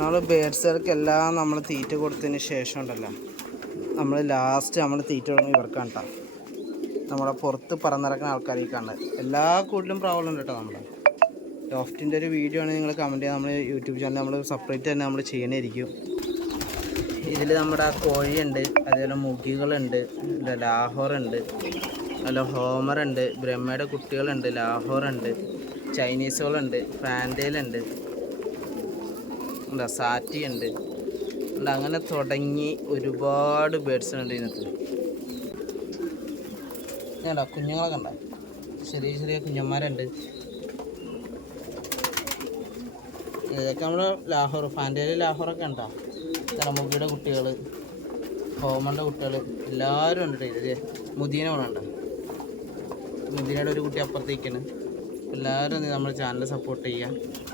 നമ്മൾ ബേഡ്സുകൾക്കെല്ലാം നമ്മൾ തീറ്റ കൊടുത്തതിന് ശേഷം ഉണ്ടല്ലോ, നമ്മൾ ലാസ്റ്റ് നമ്മൾ തീറ്റ കൊടുക്കുമ്പോൾ ഇവർക്കാണ് കേട്ടോ. നമ്മുടെ പുറത്ത് പറന്നിറക്കുന്ന ആൾക്കാരെ കാണുന്നത് എല്ലാ കൂട്ടിലും പ്രോബ്ലം ഉണ്ട് കേട്ടോ. നമ്മുടെ ലോഫ്റ്റിൻ്റെ ഒരു വീഡിയോ ആണ്, നിങ്ങൾ കമൻറ്റ് ചെയ്യാൻ നമ്മൾ യൂട്യൂബ് ചാനൽ നമ്മൾ സെപ്പറേറ്റ് തന്നെ നമ്മൾ ചെയ്യണമായിരിക്കും. ഇതിൽ നമ്മുടെ കോഴിയുണ്ട്, അതേപോലെ മുഗികളുണ്ട്, ലാഹോറുണ്ട്, അതുപോലെ ഹോമറുണ്ട്, ബ്രഹ്മയുടെ കുട്ടികളുണ്ട്, ലാഹോറുണ്ട്, ചൈനീസുകളുണ്ട്, ഫാൻഡയിലുണ്ട്, എന്താ സാറ്റി ഉണ്ട്, അങ്ങനെ തുടങ്ങി ഒരുപാട് ബേഡ്സുണ്ട് ഇതിനകത്ത്. ഞാണ്ടാ കുഞ്ഞുങ്ങളൊക്കെ ഉണ്ടോ, ചെറിയ ചെറിയ കുഞ്ഞന്മാരുണ്ട്. ഇതൊക്കെ നമ്മൾ ലാഹോർ ഫാൻഡയിൽ ലാഹോറൊക്കെ ഉണ്ടോ. മുഗിയുടെ കുട്ടികൾ, ഹോമറിൻ്റെ കുട്ടികൾ എല്ലാവരും ഉണ്ട്. ഇത് മുദീന വേണുണ്ട്, മുദീനയുടെ ഒരു കുട്ടി അപ്പുറത്തേക്കാണ്. എല്ലാവരും നമ്മുടെ ചാനൽ സപ്പോർട്ട് ചെയ്യുക.